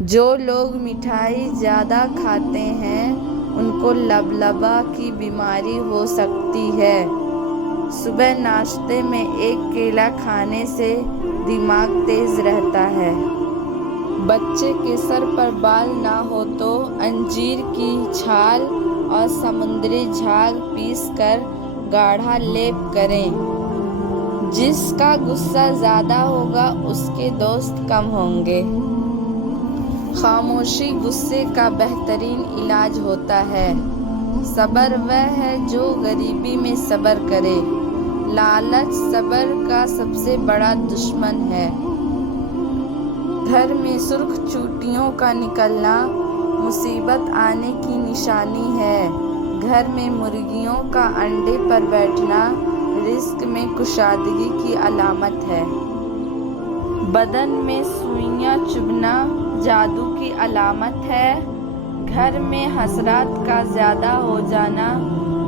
جو لوگ مٹھائی زیادہ کھاتے ہیں ان کو لبلبہ کی بیماری ہو سکتی ہے۔ صبح ناشتے میں ایک کیلا کھانے سے دماغ تیز رہتا ہے۔ بچے کے سر پر بال نہ ہو تو انجیر کی چھال اور سمندری جھاگ پیس کر گاڑھا لیپ کریں۔ جس کا غصہ زیادہ ہوگا اس کے دوست کم ہوں گے۔ خاموشی غصے کا بہترین علاج ہوتا ہے۔ صبر وہ ہے جو غریبی میں صبر کرے۔ لالچ صبر کا سب سے بڑا دشمن ہے۔ گھر میں سرخ چوٹیوں کا نکلنا مصیبت آنے کی نشانی ہے۔ گھر میں مرغیوں کا انڈے پر بیٹھنا رزق میں کشادگی کی علامت ہے۔ بدن میں سوئیاں چبھنا جادو کی علامت ہے۔ گھر میں حشرات کا زیادہ ہو جانا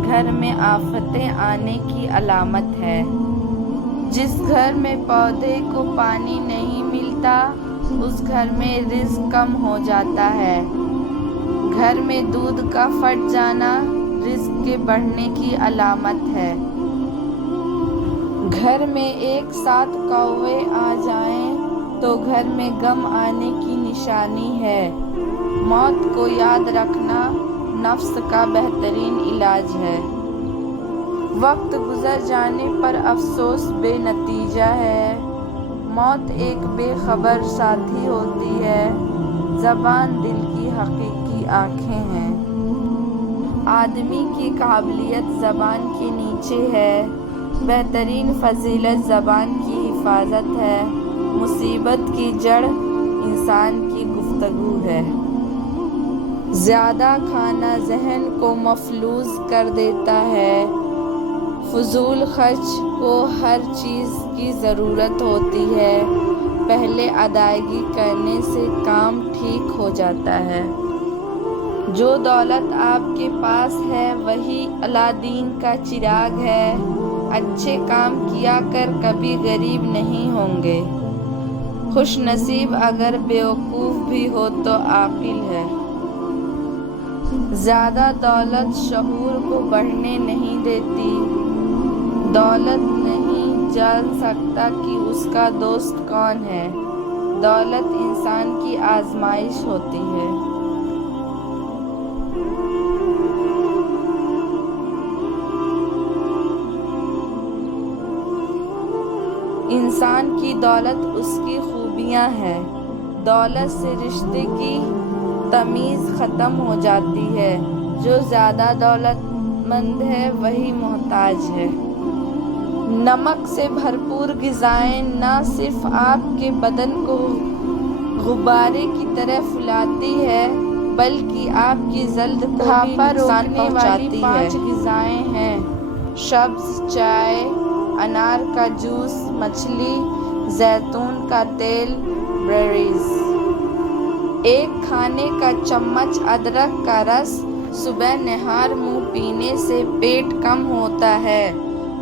گھر میں آفتیں آنے کی علامت ہے۔ جس گھر میں پودے کو پانی نہیں ملتا اس گھر میں رزق کم ہو جاتا ہے۔ گھر میں دودھ کا پھٹ جانا رزق کے بڑھنے کی علامت ہے۔ گھر میں ایک ساتھ کوے آ جائیں تو گھر میں غم آنے کی نشانی ہے۔ موت کو یاد رکھنا نفس کا بہترین علاج ہے۔ وقت گزر جانے پر افسوس بے نتیجہ ہے۔ موت ایک بے خبر ساتھی ہوتی ہے۔ زبان دل کی حقیقی آنکھیں ہیں۔ آدمی کی قابلیت زبان کے نیچے ہے۔ بہترین فضیلت زبان کی حفاظت ہے۔ مصیبت کی جڑ انسان کی گفتگو ہے۔ زیادہ کھانا ذہن کو مفلوج کر دیتا ہے۔ فضول خرچ کو ہر چیز کی ضرورت ہوتی ہے۔ پہلے ادائیگی کرنے سے کام ٹھیک ہو جاتا ہے۔ جو دولت آپ کے پاس ہے وہی الادین کا چراغ ہے۔ اچھے کام کیا کر کبھی غریب نہیں ہوں گے۔ خوش نصیب اگر بیوقوف بھی ہو تو عاقل ہے۔ زیادہ دولت شعور کو بڑھنے نہیں دیتی۔ دولت نہیں جان سکتا کہ اس کا دوست کون ہے۔ دولت انسان کی آزمائش ہوتی ہے۔ انسان کی دولت اس کی خوبیاں ہیں۔ دولت سے رشتے کی تمیز ختم ہو جاتی ہے۔ جو زیادہ دولت مند ہے وہی محتاج ہے۔ نمک سے بھرپور غذائیں نہ صرف آپ کے بدن کو غبارے کی طرح پھلاتی ہے بلکہ آپ کی جلد کو بھی نقصان پہنچاتی ہے۔ 5 غذائیں ہیں: سبز چائے، انار کا جوس، مچھلی، زیتون کا تیل، بیریز۔ ایک کھانے کا چمچ ادرک کا رس صبح نہار منہ پینے سے پیٹ کم ہوتا ہے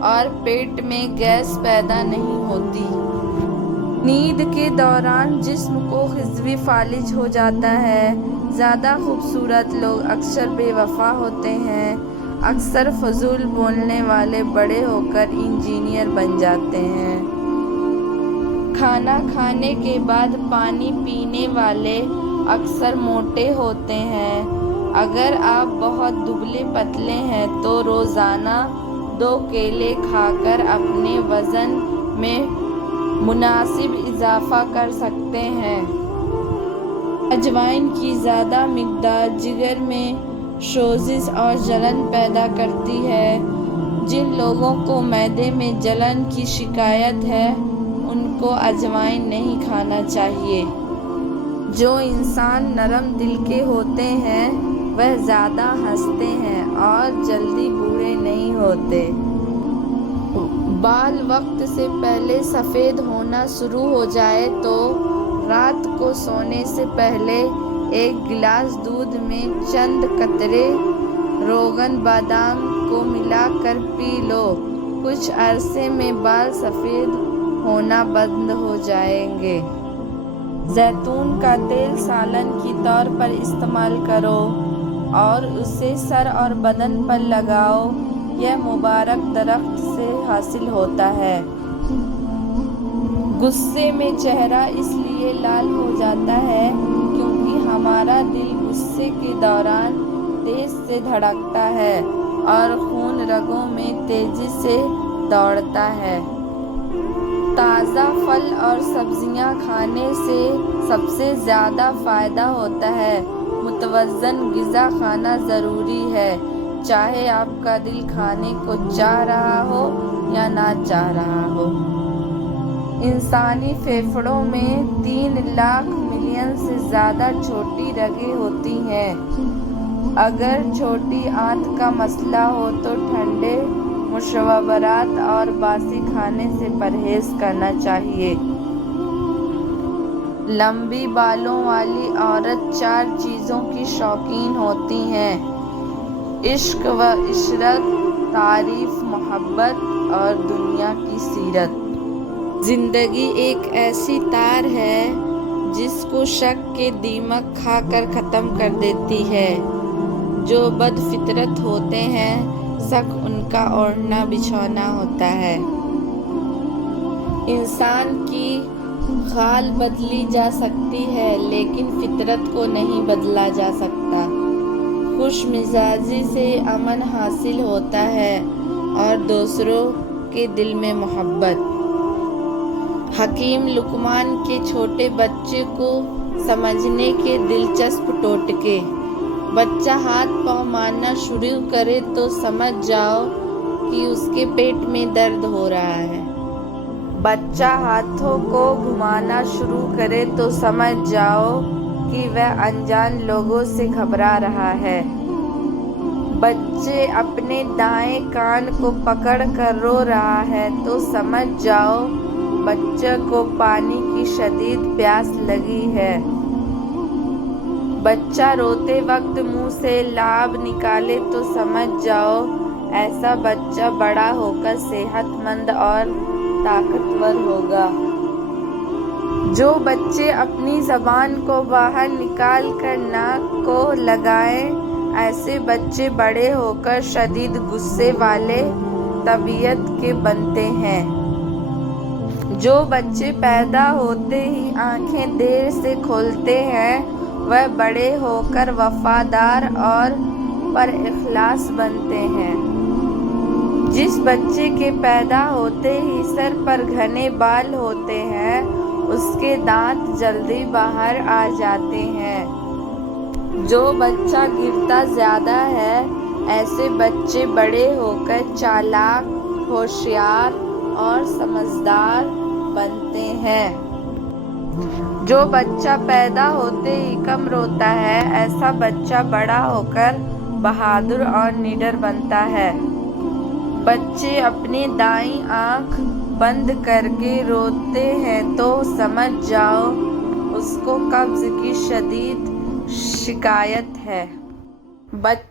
اور پیٹ میں گیس پیدا نہیں ہوتی۔ نیند کے دوران جسم کو خضوی فالج ہو جاتا ہے۔ زیادہ خوبصورت لوگ اکثر بے وفا ہوتے ہیں۔ اکثر فضول بولنے والے بڑے ہو کر انجینئر بن جاتے ہیں۔ کھانا کھانے کے بعد پانی پینے والے اکثر موٹے ہوتے ہیں۔ اگر آپ بہت دبلے پتلے ہیں تو روزانہ 2 کیلے کھا کر اپنے وزن میں مناسب اضافہ کر سکتے ہیں۔ اجوائن کی زیادہ مقدار جگر میں سوزش اور جلن پیدا کرتی ہے۔ جن لوگوں کو معدے میں جلن کی شکایت ہے ان کو اجوائن نہیں کھانا چاہیے۔ جو انسان نرم دل کے ہوتے ہیں وہ زیادہ ہنستے ہیں اور جلدی بوڑھے نہیں ہوتے۔ بال وقت سے پہلے سفید ہونا شروع ہو جائے تو رات کو سونے سے پہلے ایک گلاس دودھ میں چند قطرے روغن بادام کو ملا کر پی لو۔ کچھ عرصے میں بال سفید ہونا بند ہو جائیں گے۔ زیتون کا تیل سالن کے طور پر استعمال کرو اور اسے سر اور بدن پر لگاؤ، یہ مبارک درخت سے حاصل ہوتا ہے۔ غصے میں چہرہ اس لیے لال ہو جاتا ہے کیونکہ ہمارا دل غصے کے دوران تیز سے دھڑکتا ہے اور خون رگوں میں تیزی سے دوڑتا ہے۔ تازہ پھل اور سبزیاں کھانے سے سب سے زیادہ فائدہ ہوتا ہے۔ متوازن غذا کھانا ضروری ہے، چاہے آپ کا دل کھانے کو چاہ رہا ہو یا نہ چاہ رہا ہو۔ انسانی پھیپھڑوں میں 3 لاکھ ملین سے زیادہ چھوٹی رگیں ہوتی ہیں۔ اگر چھوٹی آنت کا مسئلہ ہو تو ٹھنڈے مشروبات اور باسی کھانے سے پرہیز کرنا چاہیے۔ لمبی بالوں والی عورت 4 چیزوں کی شوقین ہوتی ہیں: عشق و عشرت، تعریف، محبت اور دنیا کی سیرت۔ زندگی ایک ایسی تار ہے جس کو شک کے دیمک کھا کر ختم کر دیتی ہے۔ جو بد فطرت ہوتے ہیں، شک ان کا اوڑھنا بچھونا ہوتا ہے۔ انسان کی خال بدلی جا سکتی ہے لیکن فطرت کو نہیں بدلا جا سکتا۔ خوش مزاجی سے امن حاصل ہوتا ہے اور دوسروں کے دل میں محبت۔ حکیم لقمان کے چھوٹے بچے کو سمجھنے کے دلچسپ ٹوٹکے۔ بچہ ہاتھ پاؤں مارنا شروع کرے تو سمجھ جاؤ کہ اس کے پیٹ میں درد ہو رہا ہے۔ بچہ ہاتھوں کو گھمانا شروع کرے تو سمجھ جاؤ کہ وہ انجان لوگوں سے گھبرا رہا ہے۔ بچے اپنے دائیں کان کو پکڑ کر رو رہا ہے تو سمجھ جاؤ بچے کو پانی کی شدید پیاس لگی ہے۔ بچہ روتے وقت منہ سے لعاب نکالے تو سمجھ جاؤ ایسا بچہ بڑا ہو کر صحت مند اور طاقتور ہوگا۔ جو بچے اپنی زبان کو باہر نکال کر ناک کو لگائیں، ایسے بچے بڑے ہو کر شدید غصے والے طبیعت کے بنتے ہیں۔ جو بچے پیدا ہوتے ہی آنکھیں دیر سے کھولتے ہیں، وہ بڑے ہو کر وفادار اور پر اخلاص بنتے ہیں۔ جس بچے کے پیدا ہوتے ہی سر پر گھنے بال ہوتے ہیں، اس کے دانت جلدی باہر آ جاتے ہیں۔ جو بچہ گرتا زیادہ ہے، ایسے بچے بڑے ہو کر چالاک، ہوشیار اور سمجھدار بنتے ہیں۔ جو بچہ پیدا ہوتے ہی کم روتا ہے، ایسا بچہ بڑا ہو کر بہادر اور نڈر بنتا ہے۔ بچے اپنی دائیں آنکھ بند کر کے روتے ہیں تو سمجھ جاؤ اس کو قبض کی شدید شکایت ہے۔ بچے